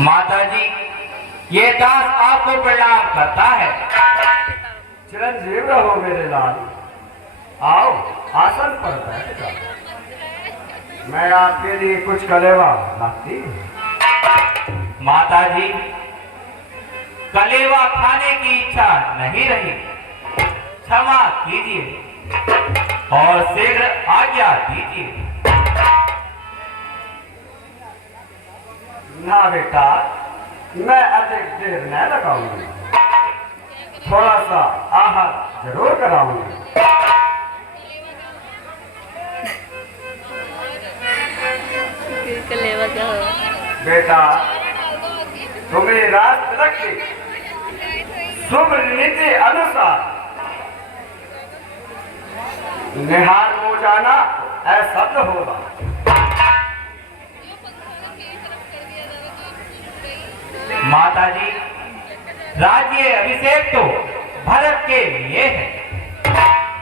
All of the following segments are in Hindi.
माता जी, ये दास आपको प्रणाम करता है। चिरंजीव रहो मेरे लाल। आओ आसन पर बैठ जाओ। मैं आपके लिए कुछ कलेवा लाती हूँ। माता जी, कलेवा खाने की इच्छा नहीं रही, क्षमा कीजिए और शीघ्र आज्ञा दीजिए। ना बेटा, मैं अधिक देर न लगाऊंगी, थोड़ा सा आहार जरूर कराऊंगी। बेटा, तुम्हें रात तिलक की शुभ नीति अनुसार निहार हो जाना ऐसा होगा। माता जी, राज्य अभिषेक तो भरत के लिए है,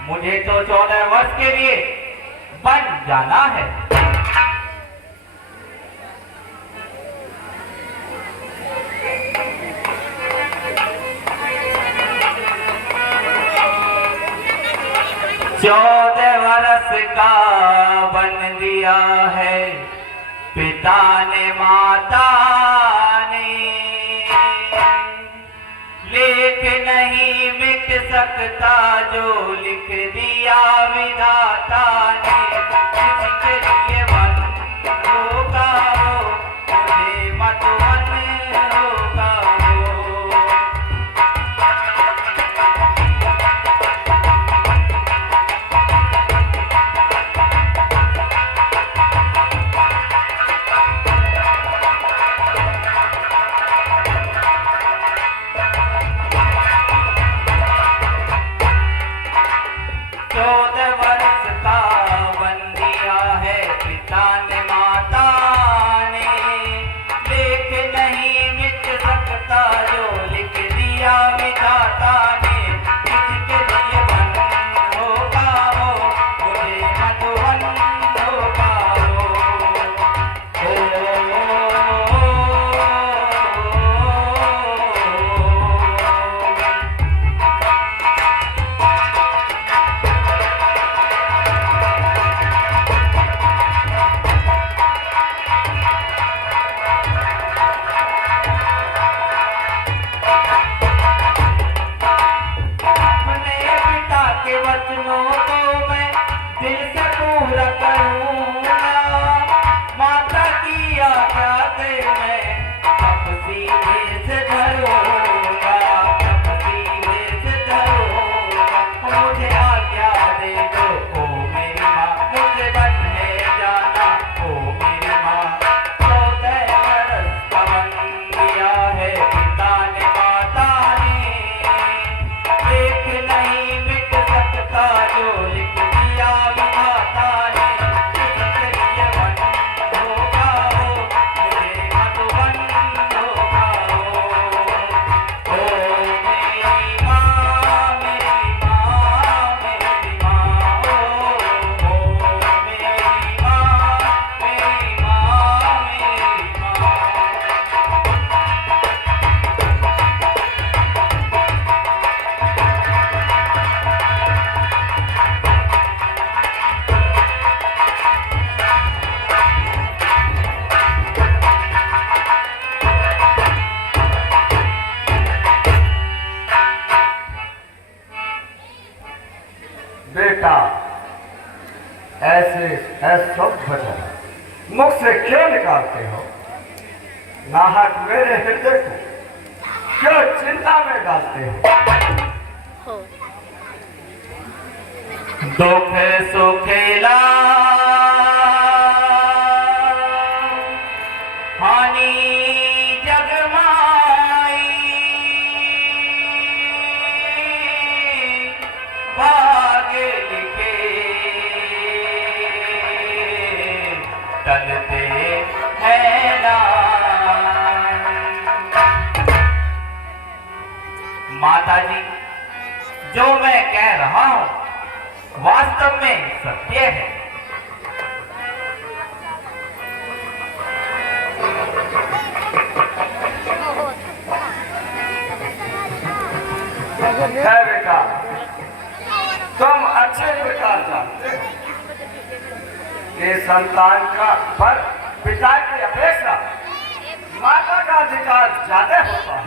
मुझे तो 14 वर्ष के लिए बन जाना है। चौदह वर्ष का बन दिया है पिता ने माता ने, लेख नहीं मिट सकता जो लिख दिया विधाता ने। किसके लिए मन होगा वो, मुझे मत मन होगा वो। बेटा, ऐसे सब वचन मुख से क्यों निकालते हो? नाहक मेरे हृदय को क्यों चिंता में डालते हो? दुख सुखेला हानि जगमाई, भाग्य लिखे टलते हैं ना। माता जी, जो मैं कह रहा हूं वास्तव में सत्य है। है बेटा, तुम अच्छे प्रकार जानते हो कि संतान का पर पिता की अपेक्षा माता का अधिकार ज्यादा होता है।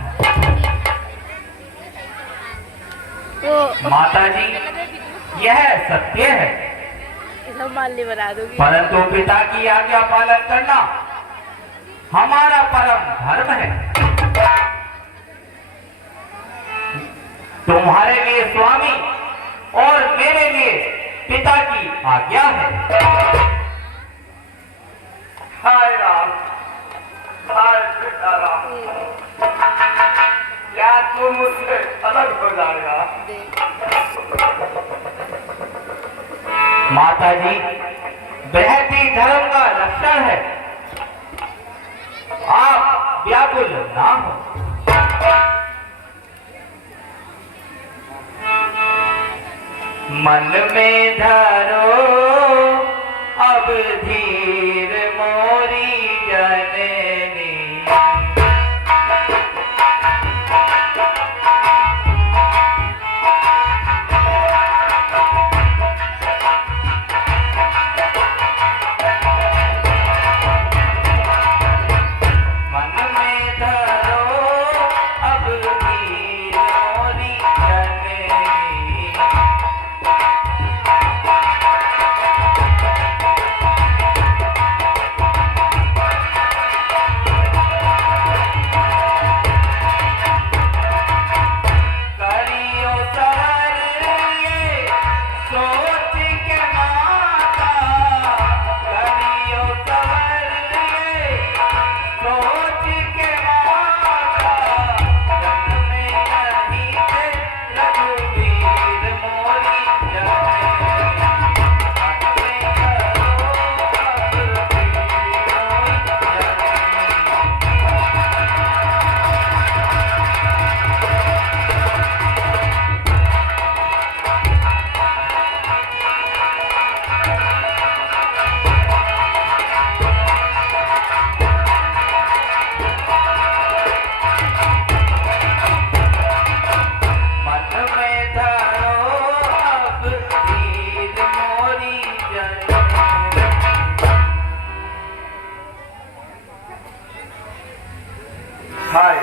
माता जी, यह सत्य है, माल्य बना दूंगी। परंतु पिता की आज्ञा पालन करना हमारा परम धर्म है। तुम्हारे लिए स्वामी और मेरे लिए पिता की आज्ञा है। हाय राम, हाय पिता राम, क्या तू मुझसे अलग हो जाएगा? माता जी, बृहति धर्म का लक्षण है, आप व्याकुल ना हो। मन में धरो अब धीर मोरी जननी, हाय,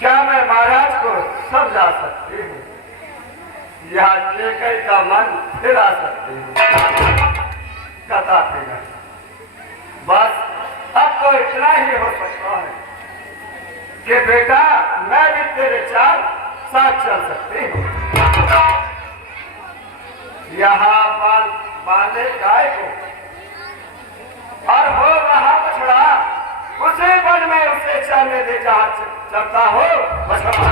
क्या मैं महाराज को समझा सकती हूँ या केकई का मन फिरा सकती हूँ? कथा फिर बस अब तो इतना ही हो सकता है कि बेटा मैं भी तेरे चाल साथ चल सकती हूँ। यहाँ बांधे गाय को और हो रहा बछड़ा, उसे वन में उसे चलने दे जहाँ चलता हो बछड़ा।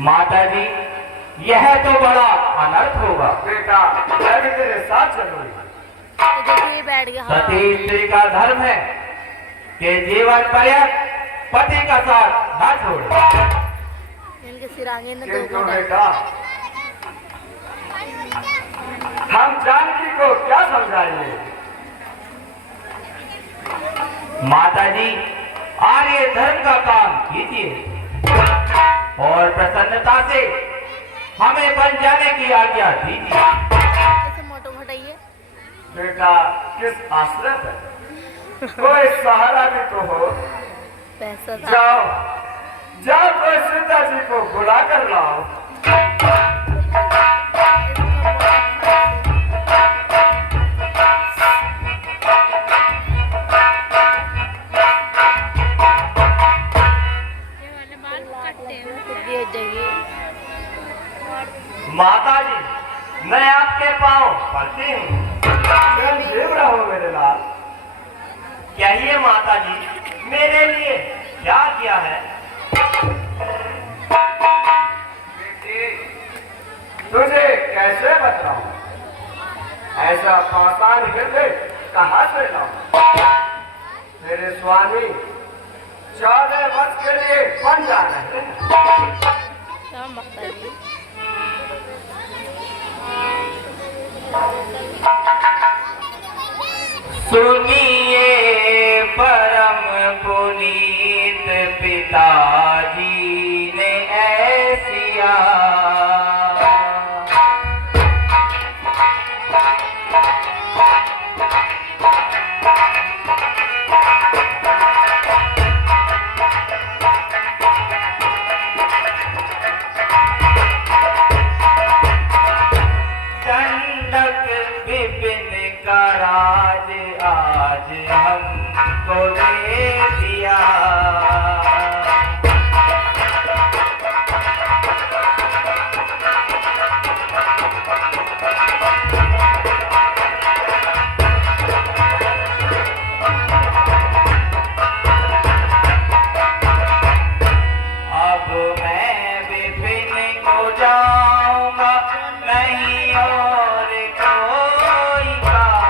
माता जी, यह तो बड़ा अनर्थ होगा। बेटा मैं भी तेरे साथ चलूंगी। देखिए बैठ गया। हाँ। सती स्त्री का धर्म है कि जीवन पर्यंत पति का साथ न छोड़े। इनके सिरांगे ने किंतु दो बेटा हम जानकी को क्या समझाएंगे? माता जी, आर्य धर्म का काम कीजिए और प्रसन्नता से हमें बन जाने की आज्ञा दीजिए। ऐसे मोटो घटाइए। बेटा किस आश्रय है? कोई सहारा भी तो हो। पैसा था। जाओ जाओ, कोई सीता जी को बुला कर लाओ। माता जी, मैं आपके पाँव पड़ती हूँ। जीव रहो मेरे लाल। कहिए माता जी, मेरे लिए क्या किया है? बेटी, तुझे कैसे बताऊं? ऐसा पाषाण हृदय कहाँ से लाऊं? मेरे स्वामी 14 वर्ष के लिए बन जा रहे हैं। क्या माता जी? सुनिए परम पुनीत पिताजी, दंडक विपिन का राज आज हमको दे दिया। अब मैं विपिन को जाऊंगा, नहीं और कोई कार।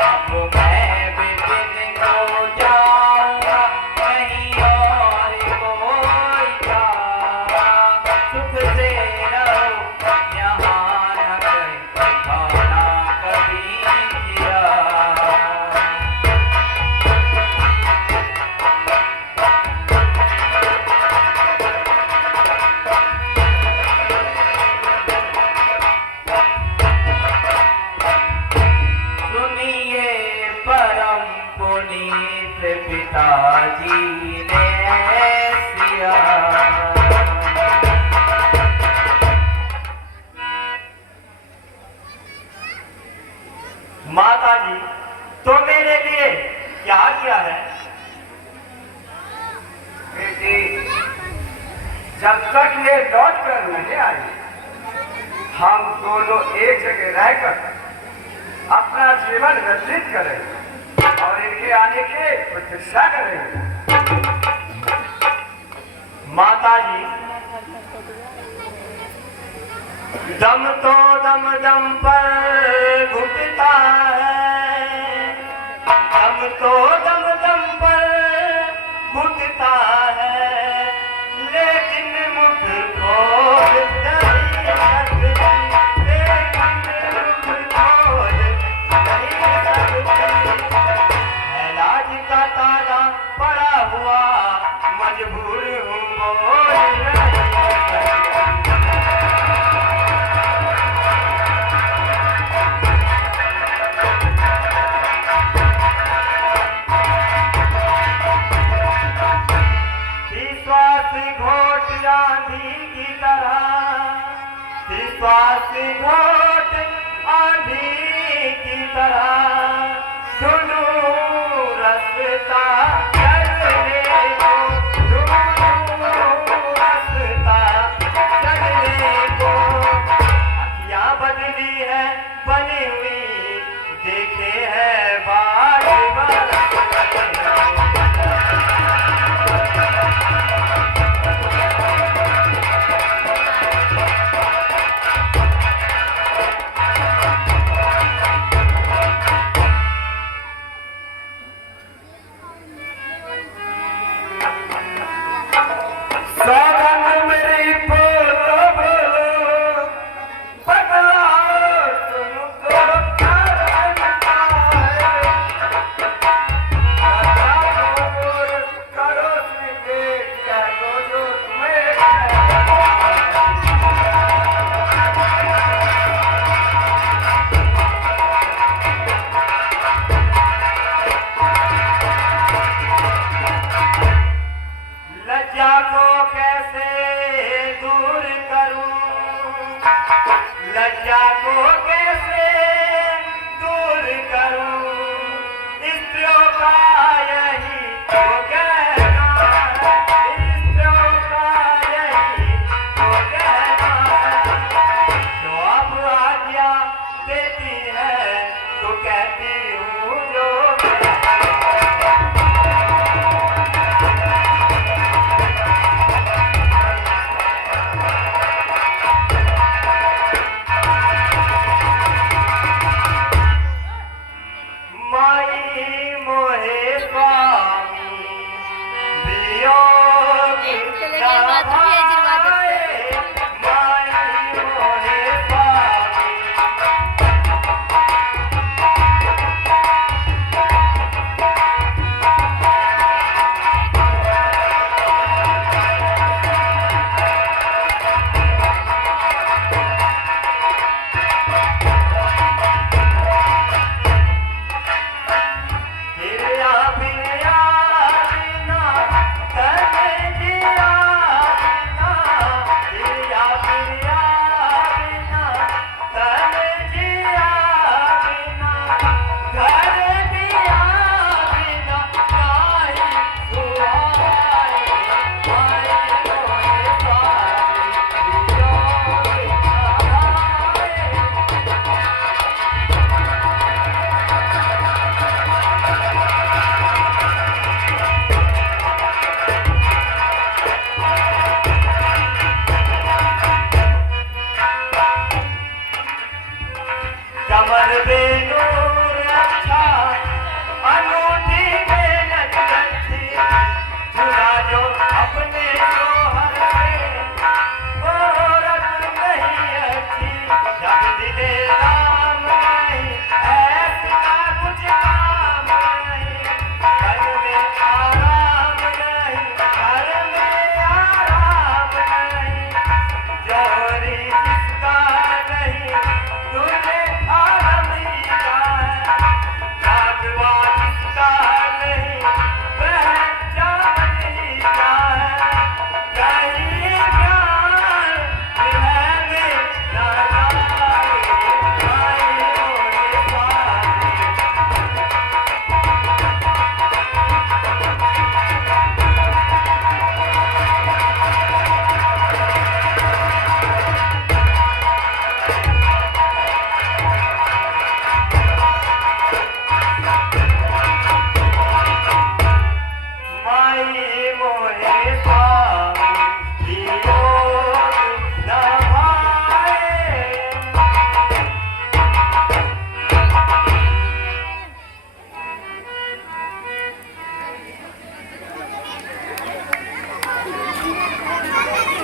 अब मैं विपिन को जाऊंगा, नहीं और कोई कार। सुख से रहो यहाँ न कहीं खाना कभी जिया। सुनिए परम पुनीत पिताजी ने सिया। माता जी तो मेरे लिए क्या किया है? बेटी, जब तक ये लौट कर नहीं आई, हम दोनों एक जगह रहकर अपना जीवन व्यतीत करेंगे और इनके आने की प्रतीक्षा करेंगे। माता जी, दम तो दम दम पर घुटता है, दम तो दम दम पर घुटता है, लेकिन मुख खोल नहीं सकती, लेकिन मुख खोल नहीं सकती। है लाज का ताला पड़ा हुआ, मजबूर हूँ बोल नहीं सकती। श्वास घोट आंधी की तरह, श्वास घोट आंधी की तरह, सुनो रस्ता चलने को, सुनो रस्ता चलने को। अखियाँ बदली है बनी हुई, देखे है बार बार। सौगंध मेरी बोलो बोलो, बतलाओ तुमको क्या लगता है। बताओ करो सीधे, क्या जो तुम्हें लज्जा को कैसे दूर करूं, लज्जा को कैसे दूर करूं। स्त्रियों का यही तो कहना है, स्त्रियों का यही तो कहना है। जो आप आज्ञा देती है तो कहती हूँ जो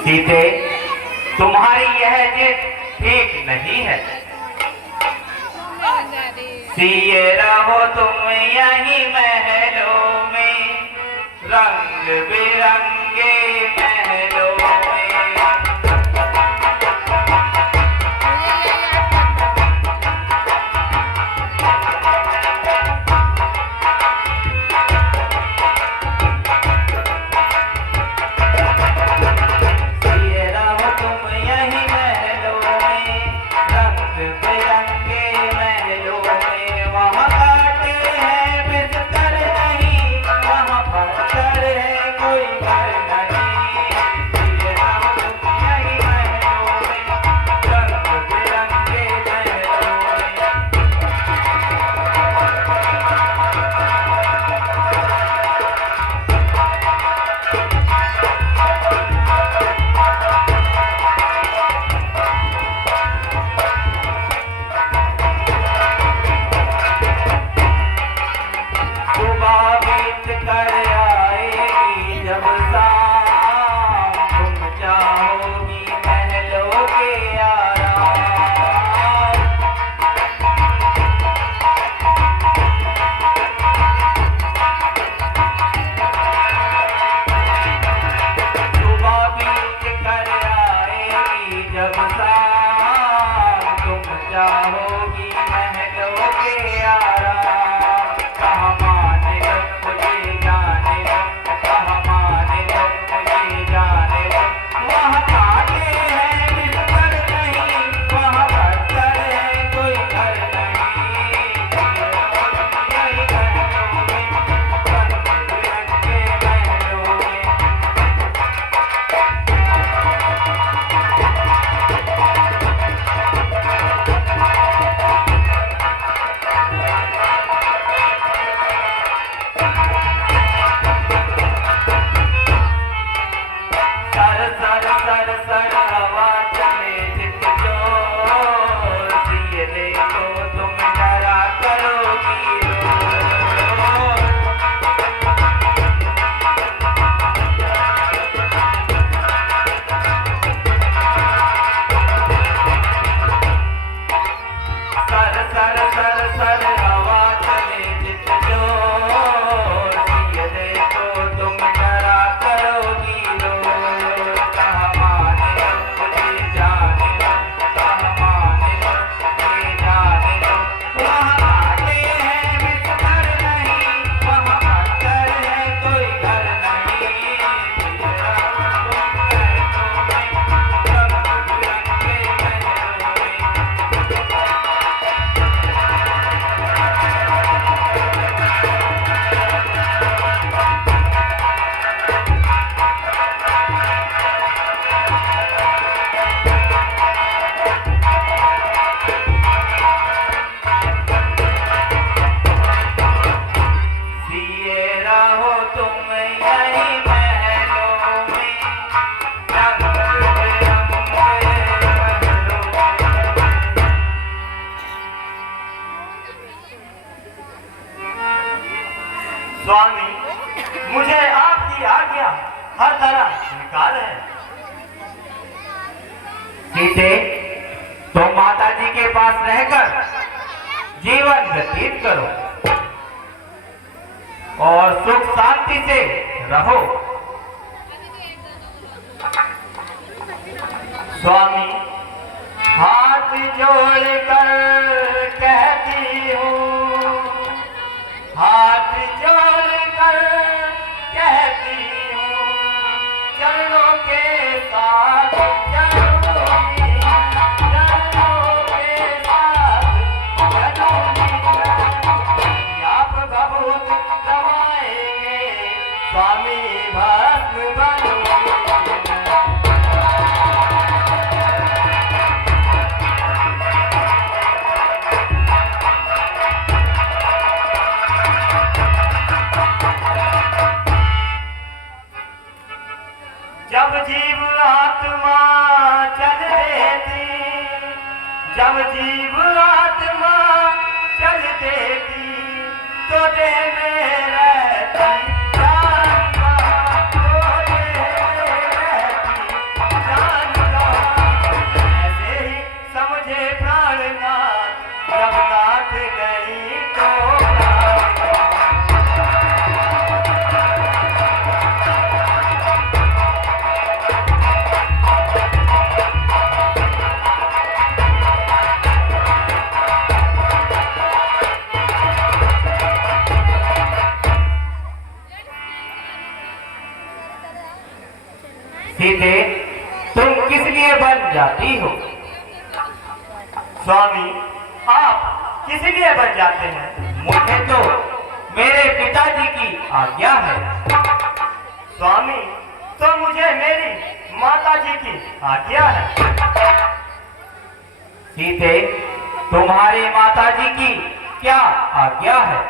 सीते, तुम्हारी यह जिद ठीक नहीं है। सिए रहो तुम यही महलों में, रंग बिरंगे महलों में। स्वामी, मुझे आपकी आज्ञा हर तरह स्वीकार है। सीते, तुम माता जी के पास रहकर जीवन व्यतीत करो और सुख शांति से रहो। स्वामी, हाथ जोड़कर कहती हूँ, हाथ जोड़कर कहती हूँ, चरणों के साथ चलूंगी, चरणों के साथ चलूंगी। आप भभूत रमाएंगे, स्वामी भस्म बनूंगी। जब जीव आत्मा चल देती, जब जीव आत्मा चल देती, तो देह में रहती जान, तो देह में रहती सीते तुम किस लिए बन जाती हो? स्वामी, आप किस लिए बन जाते हैं? मुझे तो मेरे पिताजी की आज्ञा है। स्वामी, तो मुझे मेरी माताजी की आज्ञा है। सीते तुम्हारी माताजी की क्या आज्ञा है?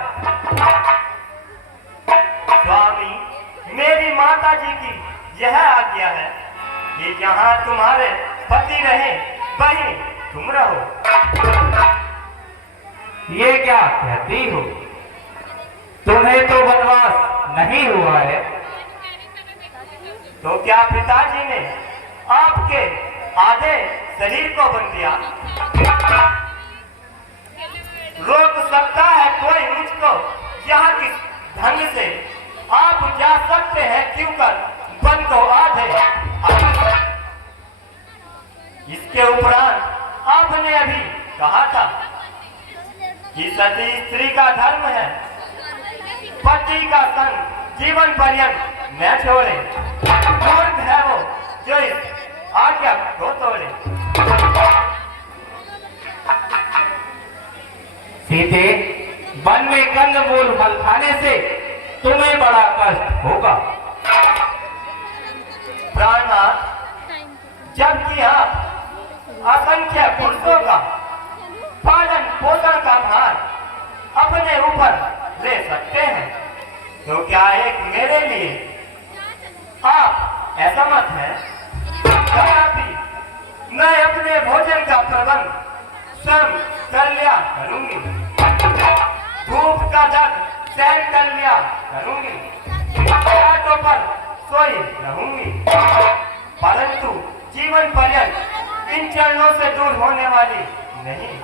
स्वामी, मेरी माताजी की यह आज्ञा है कि जहाँ तुम्हारे पति रहे वहीं तुम रहो। ये क्या कहती हो? तुम्हें तो वनवास नहीं हुआ है। तो क्या पिताजी ने आपके आधे शरीर को बन दिया? रोक सकता है कोई मुझको यहाँ किस ढंग से? आप जा सकते हैं क्यों कर बन को आधे? इसके उपरांत आपने अभी कहा था कि सती स्त्री का धर्म है पति का संग जीवन पर्यंत न छोड़े। मूर्ख है वो जो इस आज्ञा को तोड़े। सीते वन में कंदमूल फल खाने से तुम्हें बड़ा कष्ट होगा। प्राणनाथ, जबकि आप असंख्य पुरुषों का पालन पोषण का भार अपने ऊपर ले सकते हैं, तो क्या एक मेरे लिए आप ऐसा मत है? कदापि मैं अपने भोजन का प्रबंध स्वयं कर लिया करूंगी, धूप का जग सहन कर लिया करूंगी, घाटों पर सोई रहूंगी, परंतु जीवन पर्यंत इन चरणों से दूर होने वाली नहीं।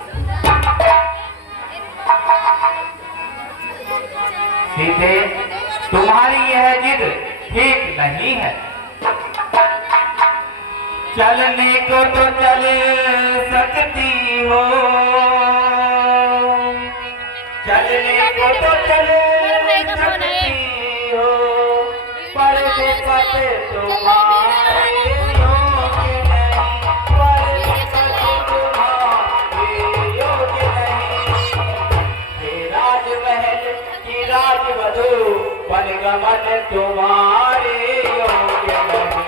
सीते तुम्हारी यह जिद ठीक नहीं है। चलने को तो चल सकती हो, चलने को तो चल सकती हो, पर पते तुम्हारे योग्य नहीं, पर तुम्हारे योग्य नहीं। हे राजमहल की राजवधू वनगमन तुम्हारे योग्य नहीं।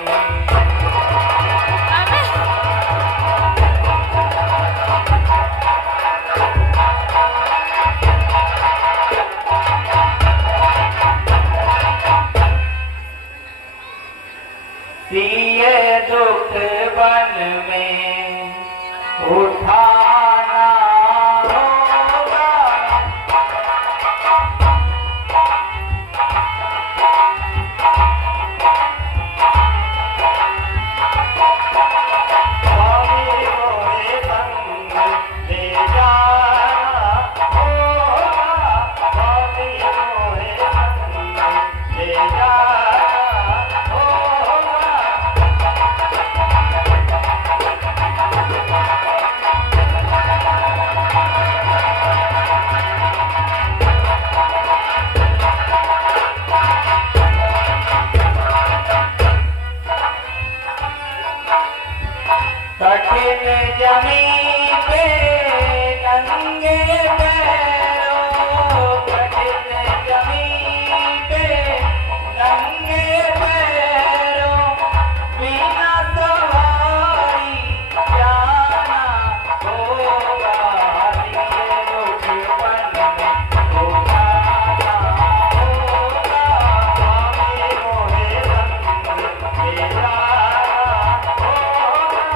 सिए दुख वन में उठाना होगा, स्वामी मोरे संग ले जाना होगा, स्वामी मोरे संग ले जाना होगा। कठिन जमीन पे नंगे पैरों, कठिन जमीन पे नंगे पैरों, बिना सवारी जाना होगा, ये दुख वन में उठाना होगा, स्वामी मोरे संग ले जाना होगा।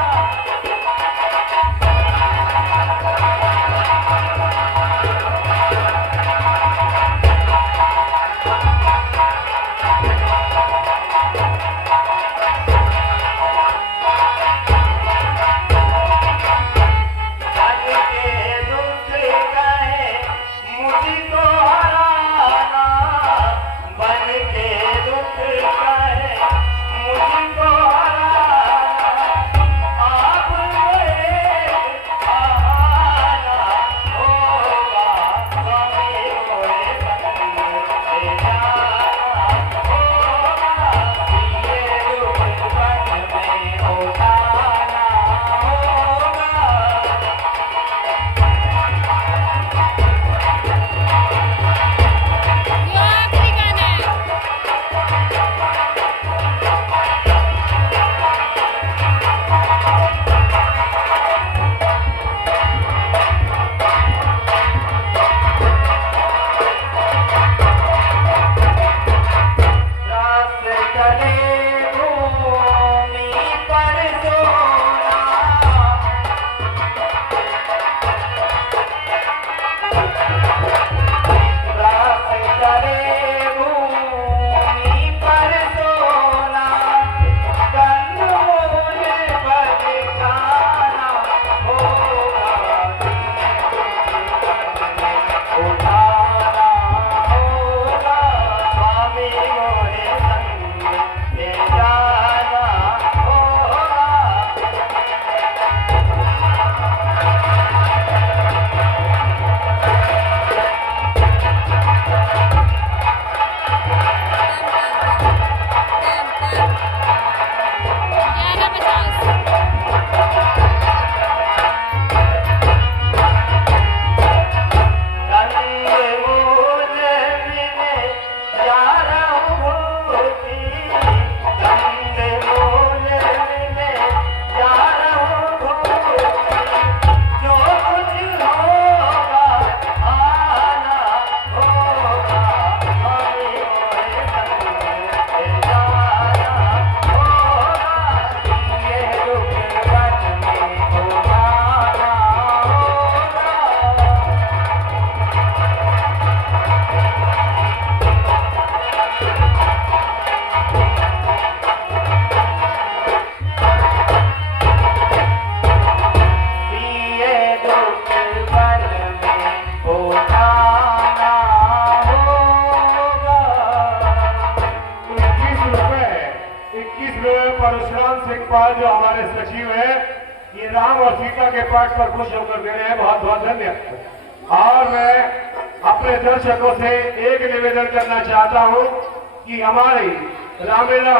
इसमें परशुराम सिंह पाल जो हमारे सचिव हैं, ये राम और सीता के पाठ पर खुश होकर दे रहे हैं। बहुत बहुत धन्यवाद। और मैं अपने दर्शकों से एक निवेदन करना चाहता हूं कि हमारी रामलीला